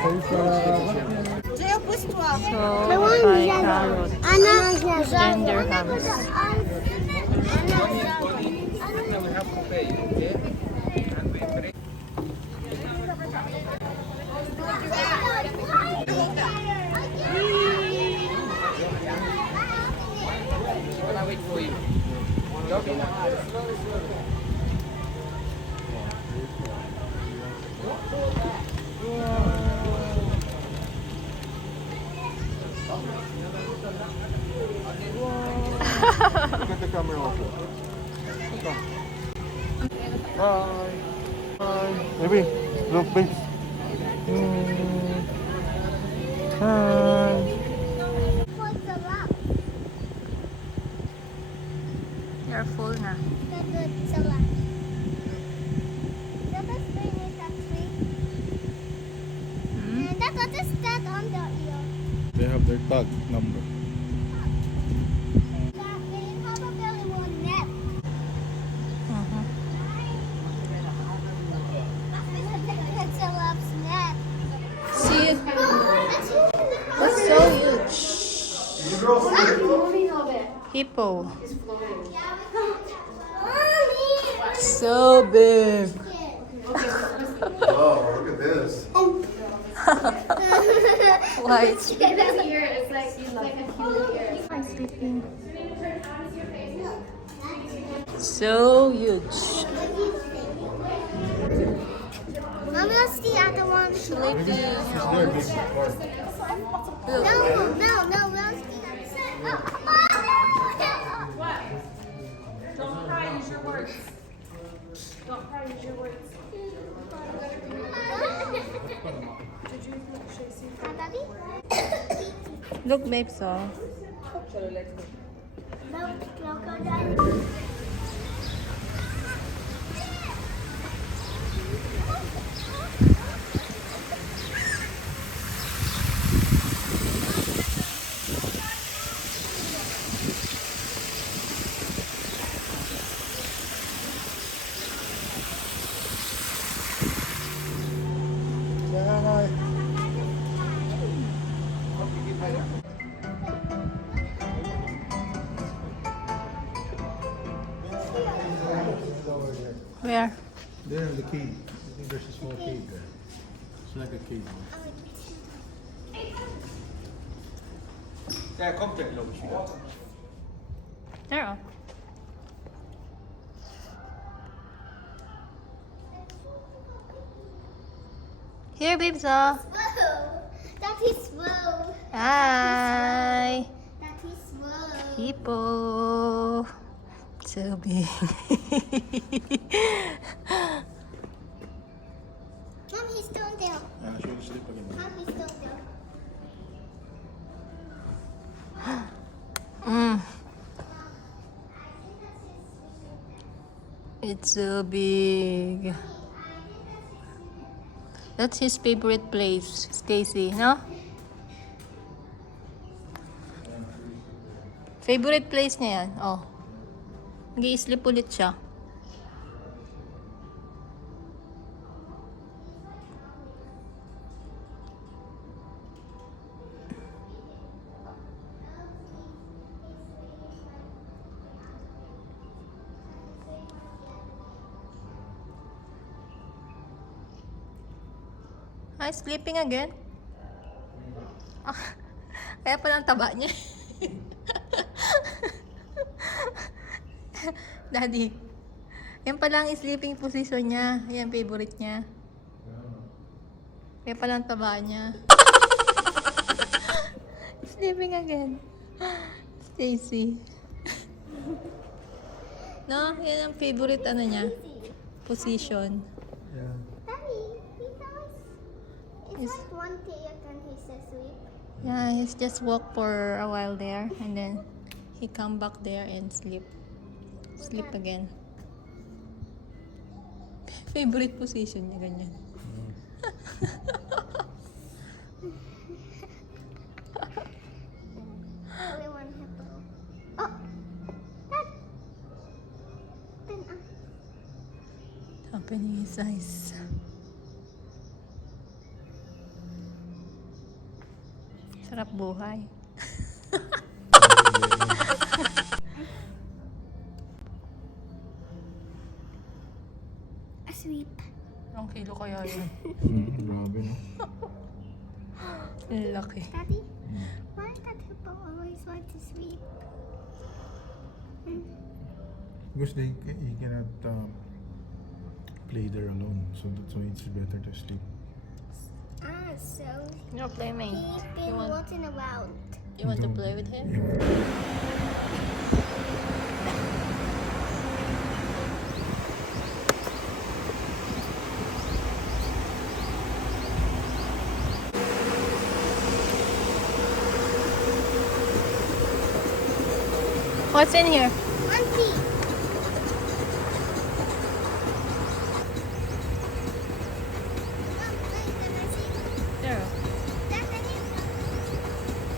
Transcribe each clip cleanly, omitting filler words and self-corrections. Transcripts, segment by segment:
So, buy carrot. 10 dirhams. Look at the camera also. Bye. Bye. Baby, look, babes. Hi. You're full na. They have their tag number. See it? That's so huge. Hippo. So big. Oh, look at this. White. It's like a human ear. So huge. Mom, let's the other one. Sleepy. No, let's Don't cry, use your words. Don't cry, use your words. Did you think Shacy? Look, babe, so. Where? There in the cave. I think there's a small cave there. It's like a cave. Där kom det långt. There. Here, babe, so. That is slow. Hi. That is slow. Hippo. So big. Mom, he's still there. She'll sleep again. Mom, he's still there. It's so big. That's his favorite place, Stacy, no? Favorite place niya yan. Oh. Nag-i-sleep ulit siya. Hi, sleeping again? Ah, kaya pala ang taba niya. Daddy, yan pala ang sleeping position niya. Yan, favorite niya. Kaya pala ang taba niya. Sleeping again. Stacy. No, yan ang favorite ano niya. Position. Yeah. Daddy, he does. It's like one day and he says sleep. Yeah, he's just walk for a while there and then he come back there and sleep. Sleep again. Favorite position niya ganyan. Only one hippo. Oh, Dad. Open up. Opening his eyes. Sarap buhay. A sweep. Ang kilo kaya yun? Grabe, no? Ang laki. Daddy, why that hippo always want to sweep? Because he cannot play there alone, so that's why it's better to sleep. Ah, so Your playmate. he's been You want, walking around. you want to play with him? What's in here? Auntie, Mom, wait, can I see? There. That's a hippo.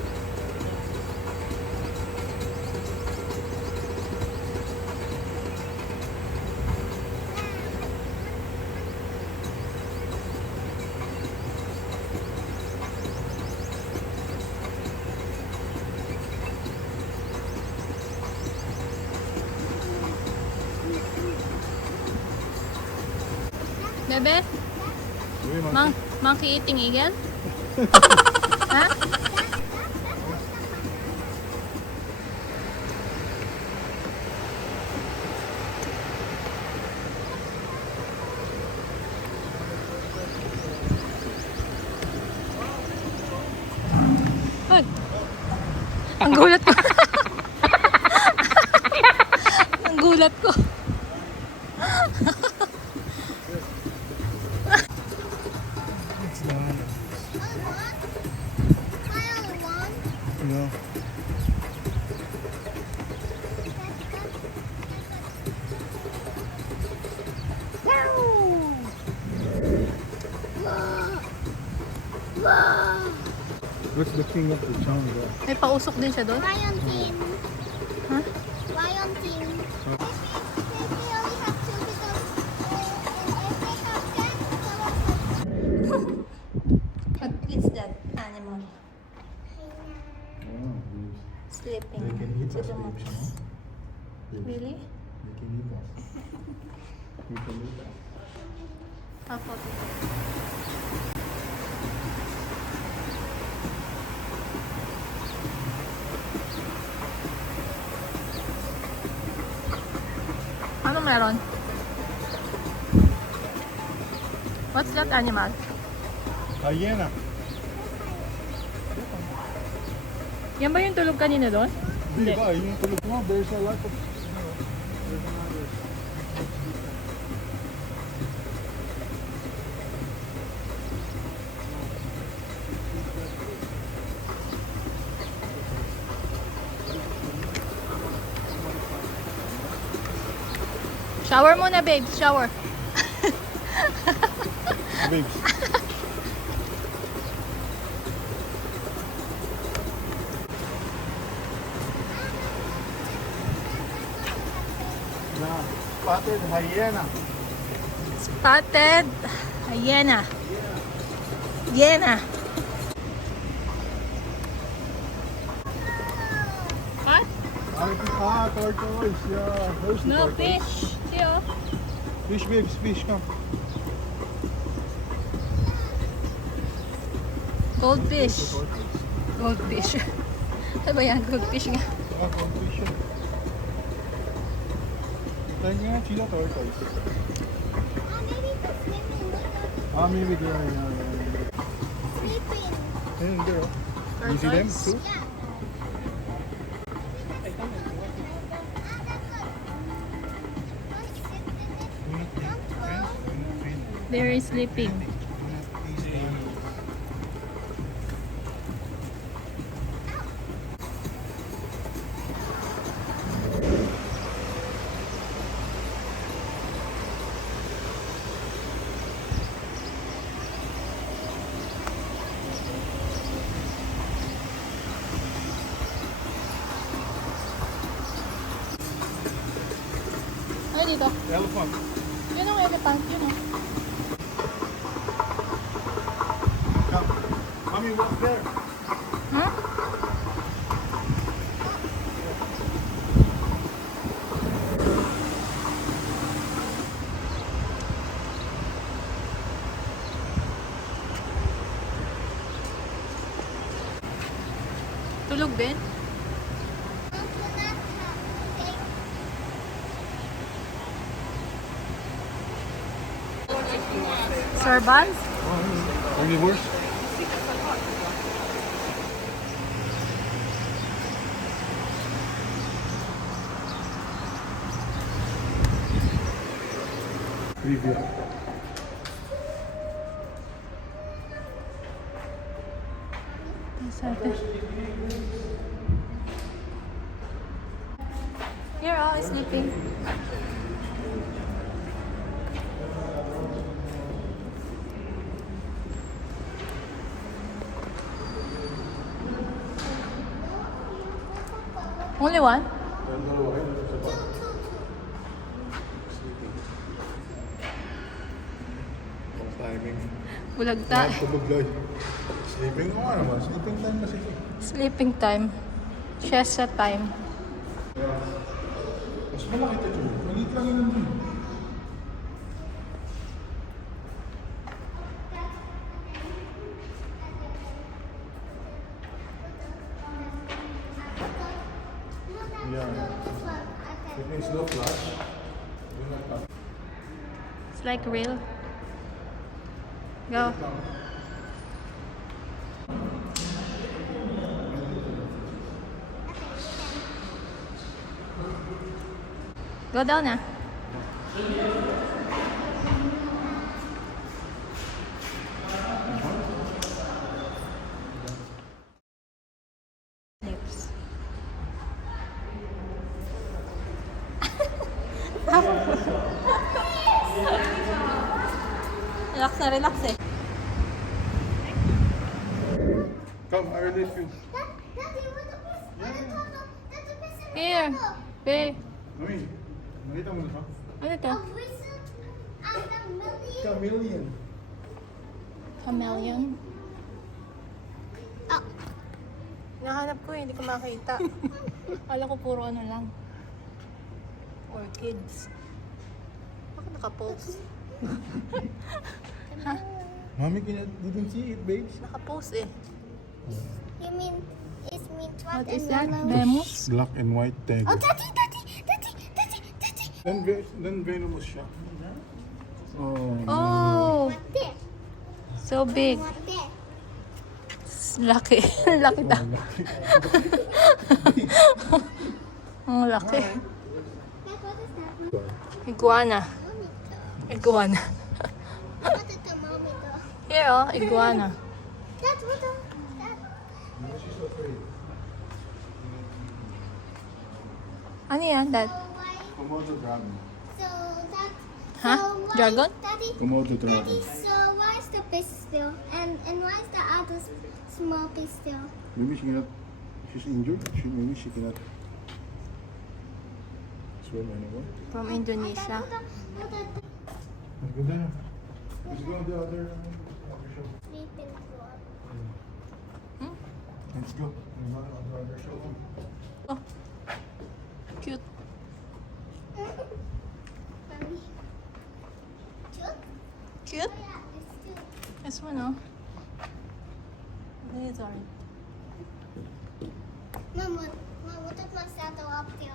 Bebe? Monkey eating eagle? Ha? Ay! Ang gulat ko. Ang gulat ko. Yeah. What's the king of the jungle? May pausok din siya doon. Lion team. Ha? Lion team. Maybe only have two because if they have 10, so What is that animal? Oh, Sleeping. they can eat to us, the babes, max. no? Really? They can eat us. We can eat us. Ako. Ano meron? What's that animal? Hyena. Yan ba yung tulog kanina doon? Di ba? Yung tulog mo, there's a lot of... Shower muna, babes. Shower. Babes. Spotted hyena. Spotted hyena. Hyena. What? Tortoise. Yeah. There's the No tortoise. fish. See, oh. Fish, babes. Fish, come. Goldfish. Tortoise. Goldfish. Ano ba yan? Goldfish nga. Goldfish. Tayo nga, sila tortoise. maybe it's swimming. Maybe they're Sleeping. Ayun, girl. You see them too? Yeah. They're sleeping. Ay, dito. Elephant. Yun ang elephant. Yun oh. Come. Mommy, walk there. Huh? Tulog din? Sorbans? Carnivores? Trivia. You're all sleeping. Only one? Timing. Bulagta. Tulog lang. Sleeping ko nga naman. Sleeping time kasi ito. Sleeping time. Siesta time. Mas malaki ito, Joe. Maliit lang yun nandun. Yeah. It makes no flash. Do not touch. It's like real. Go. Go down na. Lips. Relax na, relax eh. Come, I will lift you. Daddy, what the piece? That's a piece of Here. Be. Mami, nakita mo na siya? Ano to? a wizard and a million. Chameleon. Chameleon. Oh, Nahanap ko eh, hindi ko makita. Akala ko puro ano lang. Orchids. Bakit nakapost? Mami, didn't see it, babes. Nakapost eh. you mean it's mean What white is and that? yellow? Venus? Black and white tag. Oh, daddy. Then venomous siya. Oh. Oh! What this? So big. What this? Laki. Laki daw. Ang laki. Dad, what is that? Iguana. Mommy go. Iguana. What did the mommy go? Here oh, iguana. Dad, what the? Dad. She's afraid. Ano yan, Dad? So why? Komodo dragon. So that. Huh? So why, Dragon? Daddy. Komodo Daddy. dragon. So why is the fish still? And why is the other small fish still? Maybe she cannot. She's injured. Maybe she cannot swim anymore. From Indonesia. Hold on. Let's go there. Let's go to the other show. Sleeping floor. Let's go. Let's go to the other show. Oh. Cute. Mommy. Cute? Cute? Oh yeah, it's cute. This one oh. This is orange. Mom, what did my saddle up there?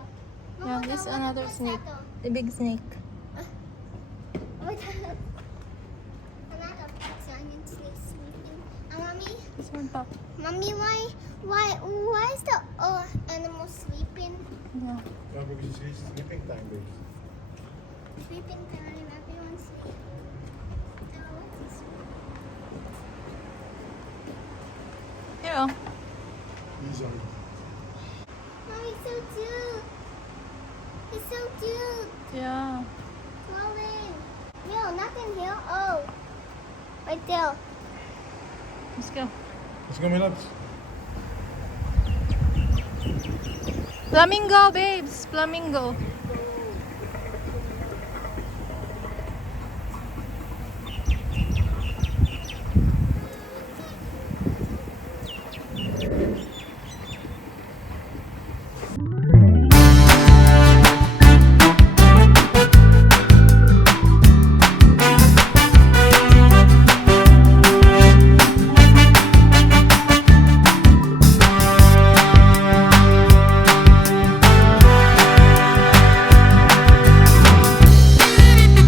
Mom, Yeah, what this the- another what is snake. saddle? The big snake. What the- Another giant snake sleeping. Mommy, This one pa. Mommy, why is the animal sleeping? Yeah. Yeah, because it's sleeping time, babes. Sleeping time, everyone's sleeping. What is Here oh. These are. Mommy, so cute. It's so cute. Yeah. Rolling. No, nothing here. Oh, right there. Let's go. Let's go, my loves. Flamingo, babes. Flamingo.